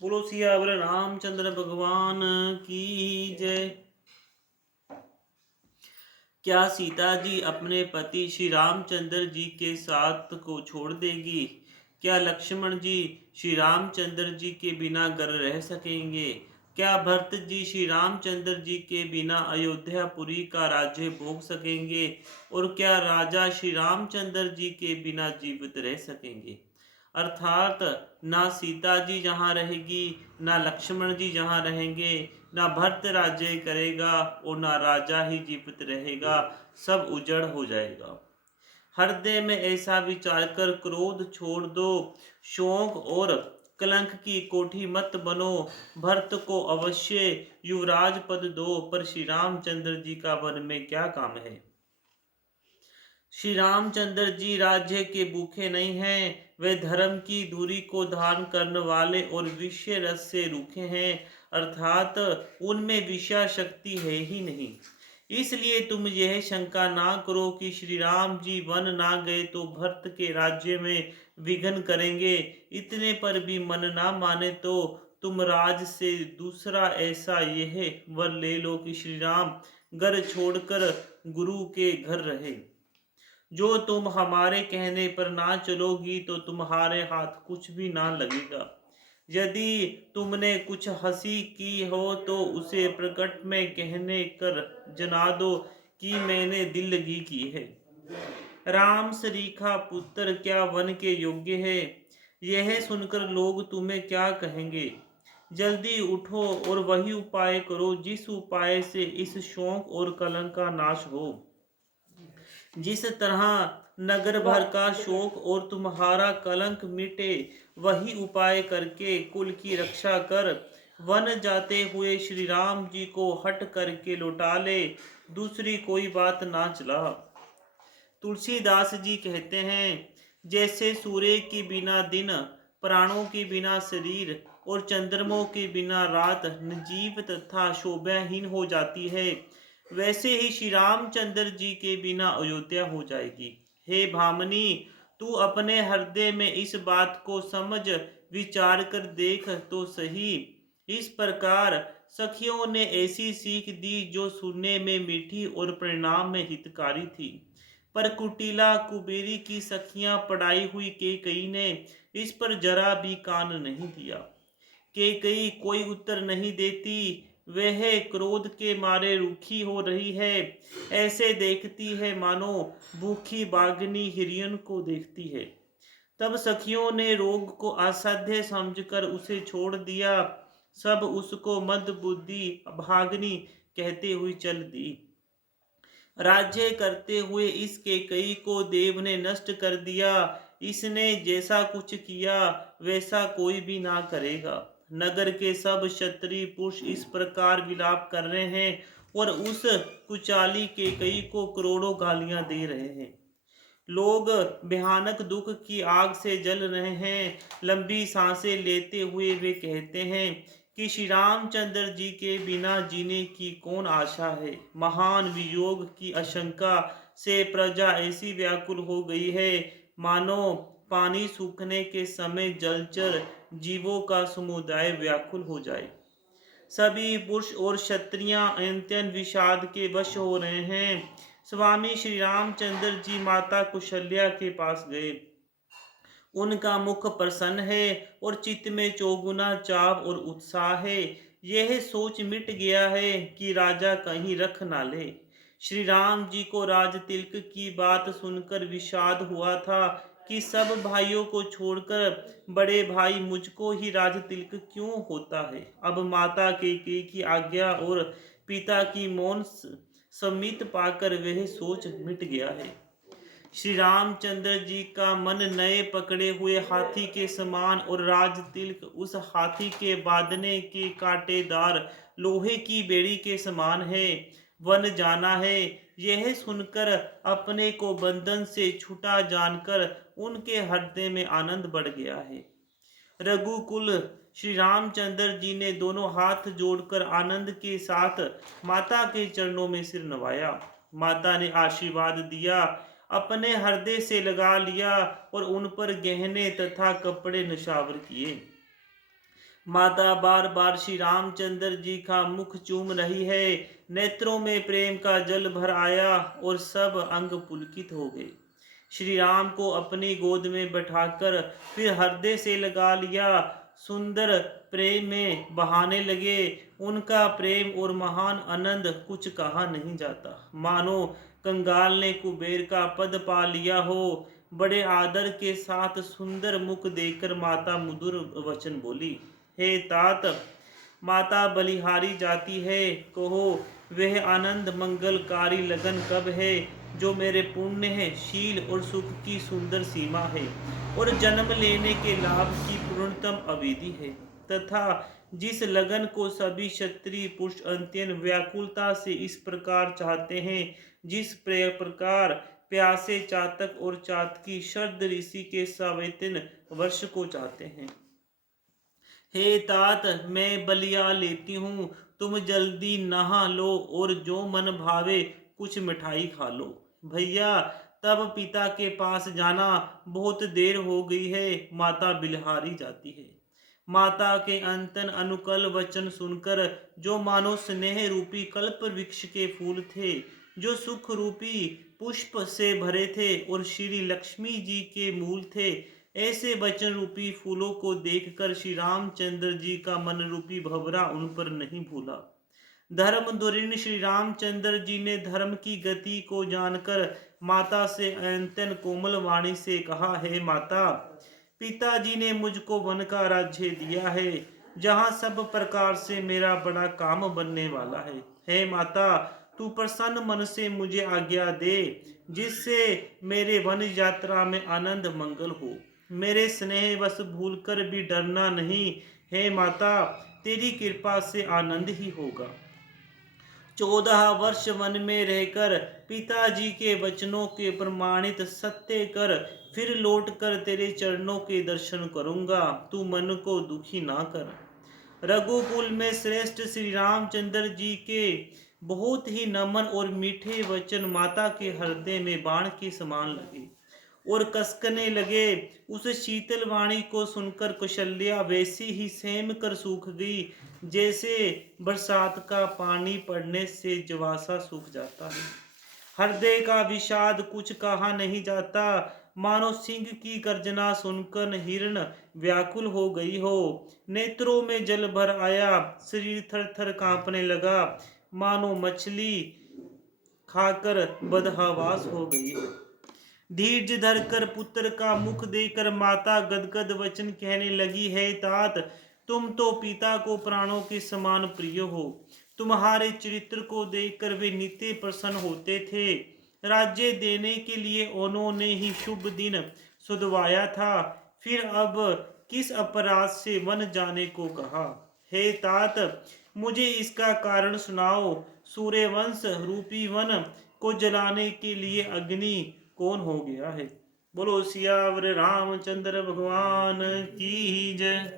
बोलो सियावर रामचंद्र भगवान की जय। क्या सीता जी अपने पति श्री रामचंद्र जी के साथ को छोड़ देगी? क्या लक्ष्मण जी श्री रामचंद्र जी के बिना घर रह सकेंगे? क्या भरत जी श्री रामचंद्र जी के बिना अयोध्यापुरी का राज्य भोग सकेंगे? और क्या राजा श्री रामचंद्र जी के बिना जीवित रह सकेंगे? अर्थात ना सीता जी जहाँ रहेगी, ना लक्ष्मण जी जहाँ रहेंगे, ना भरत राज्य करेगा और ना राजा ही जीवित रहेगा, सब उजड़ हो जाएगा। हृदय में ऐसा विचार कर क्रोध छोड़ दो, शोक और कलंक की कोठी मत बनो। भरत को अवश्य युवराज पद दो, पर श्री रामचंद्र जी का वन में क्या काम है? श्री रामचंद्र जी राज्य के भूखे नहीं हैं, वे धर्म की दूरी को धारण करने वाले और विषय रस से रूखे हैं, अर्थात उनमें विषय शक्ति है ही नहीं। इसलिए तुम यह शंका ना करो कि श्री राम जी वन ना गए तो भरत के राज्य में विघ्न करेंगे। इतने पर भी मन ना माने तो तुम राज से दूसरा ऐसा यह वर ले लो कि श्री राम घर छोड़कर गुरु के घर रहे। जो तुम हमारे कहने पर ना चलोगी तो तुम्हारे हाथ कुछ भी ना लगेगा। यदि तुमने कुछ हंसी की हो तो उसे प्रकट में कहने कर जना दो कि मैंने दिल लगी की है। राम सरीखा पुत्र क्या वन के योग्य है? यह सुनकर लोग तुम्हें क्या कहेंगे? जल्दी उठो और वही उपाय करो जिस उपाय से इस शोक और कलंक का नाश हो। जिस तरह नगर भर का शोक और तुम्हारा कलंक मिटे, वही उपाय करके कुल की रक्षा कर वन जाते हुए श्री राम जी को हट करके लौटा ले, दूसरी कोई बात ना चला। तुलसीदास जी कहते हैं, जैसे सूर्य के बिना दिन, प्राणों के बिना शरीर और चंद्रमों के बिना रात निर्जीव तथा शोभाहीन हो जाती है, वैसे ही श्री रामचंद्र जी के बिना अयोध्या हो जाएगी। हे भामनी, तू अपने हृदय में इस बात को समझ विचार कर देख तो सही। इस प्रकार सखियों ने ऐसी सीख दी जो सुनने में मीठी और परिणाम में हितकारी थी। पर कुटिला कुबेरी की सखियां पढ़ाई हुई केकई ने इस पर जरा भी कान नहीं दिया। केकई कोई उत्तर नहीं देती, वह क्रोध के मारे रूखी हो रही है, ऐसे देखती है मानो भूखी बाघनी हिरण को देखती है। तब सखियों ने रोग को असाध्य समझकर उसे छोड़ दिया। सब उसको मंद बुद्धि अभागिनी कहते हुए चल दी। राज्य करते हुए इस केकई को देव ने नष्ट कर दिया। इसने जैसा कुछ किया वैसा कोई भी ना करेगा। नगर के सब क्षत्रिय पुरुष इस प्रकार विलाप कर रहे हैं और उस कुचाली केकई को करोड़ों गालियां दे रहे हैं। लोग भयानक दुख की आग से जल रहे हैं। लंबी सांसें लेते हुए वे कहते हैं कि श्री रामचंद्र जी के बिना जीने की कौन आशा है। महान वियोग की आशंका से प्रजा ऐसी व्याकुल हो गई है, मानो पानी सूखने के समय जलचर जीवों का समुदाय व्याकुल हो जाए। सभी पुरुष और क्षत्रियां अत्यंत विषाद के वश हो रहे हैं। स्वामी श्री रामचंद्र जी माता कुशल्या के पास गए। उनका मुख प्रसन्न है और चित्त में चौगुना चाव और उत्साह है। यह सोच मिट गया है कि राजा कहीं रख ना ले। श्री राम जी को राज तिलक की बात सुनकर विषाद हुआ था कि सब भाइयों को छोड़कर बड़े भाई मुझको ही राज तिलक क्यों होता है। अब माता कैकेयी की आज्ञा और पिता की मौन सम्मित पाकर वह सोच मिट गया है। श्री रामचंद्र जी का मन नए पकड़े हुए हाथी के समान और राज तिलक उस हाथी के बांधने के कांटेदार लोहे की बेड़ी के समान है। वन जाना है, यह सुनकर अपने को बंधन से छूटा जानकर उनके हृदय में आनंद बढ़ गया है। रघुकुल श्री रामचंद्र जी ने दोनों हाथ जोड़कर आनंद के साथ माता के चरणों में सिर नवाया। माता ने आशीर्वाद दिया, अपने हृदय से लगा लिया और उन पर गहने तथा कपड़े निछावर किए। माता बार बार श्री रामचंद्र जी का मुख चूम रही है। नेत्रों में प्रेम का जल भर आया और सब अंग पुलकित हो गए। श्री राम को अपनी गोद में बैठाकर फिर हृदय से लगा लिया। सुंदर प्रेम में बहाने लगे। उनका प्रेम और महान आनंद कुछ कहा नहीं जाता। मानो कंगाल ने कुबेर का पद पा लिया हो। बड़े आदर के साथ सुंदर मुख देकर माता मधुर वचन बोली, हे तात, माता बलिहारी जाती है, कहो वह आनंद मंगलकारी लगन कब है जो मेरे पुण्य है, शील और सुख की सुंदर सीमा है और जन्म लेने के लाभ की पूर्णतम अवधि है, तथा जिस लगन को सभी क्षत्रिय पुरुष अत्यंत व्याकुलता से इस प्रकार चाहते हैं जिस प्रकार प्यासे चातक और चातकी शरद ऋषि के सवेतन वर्ष को चाहते हैं। हे तात, मैं बलिया लेती हूँ, तुम जल्दी नहा लो और जो मन भावे कुछ मिठाई खा लो। भैया, तब पिता के पास जाना, बहुत देर हो गई है। माता बिलहारी जाती है। माता के अंतन अनुकल वचन सुनकर जो मानो स्नेह रूपी कल्प वृक्ष के फूल थे, जो सुख रूपी पुष्प से भरे थे और श्री लक्ष्मी जी के मूल थे, ऐसे वचन रूपी फूलों को देखकर श्री रामचंद्र जी का मन रूपी भंवरा उन पर नहीं भूला। धर्म धुरीण श्री रामचंद्र जी ने धर्म की गति को जानकर माता से अत्यंत कोमल वाणी से कहा, हे माता, पिताजी ने मुझको वन का राज्य दिया है जहाँ सब प्रकार से मेरा बड़ा काम बनने वाला है। हे माता, तू प्रसन्न मन से मुझे आज्ञा दे जिससे मेरे वन यात्रा में आनंद मंगल हो। मेरे स्नेह बस भूलकर भी डरना नहीं। हे माता, तेरी कृपा से आनंद ही होगा। 14 वर्ष वन में रहकर पिताजी के वचनों के प्रमाणित सत्य कर फिर लौटकर तेरे चरणों के दर्शन करूंगा। तू मन को दुखी ना कर। रघुकुल में श्रेष्ठ श्री रामचंद्र जी के बहुत ही नमन और मीठे वचन माता के हृदय में बाण के समान लगे और कसकने लगे। उस शीतल वाणी को सुनकर कौशल्या वैसी ही सहम कर सूख गई जैसे बरसात का पानी पड़ने से जवासा सूख जाता है। हृदय का विषाद कुछ कहा नहीं जाता। मानो सिंह की गर्जना सुनकर हिरण व्याकुल हो गई हो। नेत्रों में जल भर आया, शरीर थर थर कांपने लगा, मानो मछली खाकर बदहवास हो गई हो। धीरज धरकर पुत्र का मुख देखकर माता गदगद वचन कहने लगी, है तात, तुम तो पिता को प्राणों के समान प्रिय हो। तुम्हारे चरित्र को देखकर वे नित्य प्रसन्न होते थे। राज्य देने के लिए उन्होंने ही शुभ दिन सुधवाया था, फिर अब किस अपराध से वन जाने को कहा। हे तात, मुझे इसका कारण सुनाओ। सूर्यवंश रूपी वन को जलाने के लिए अग्नि कौन हो गया है। बोलो सियावर रामचंद्र भगवान की जय।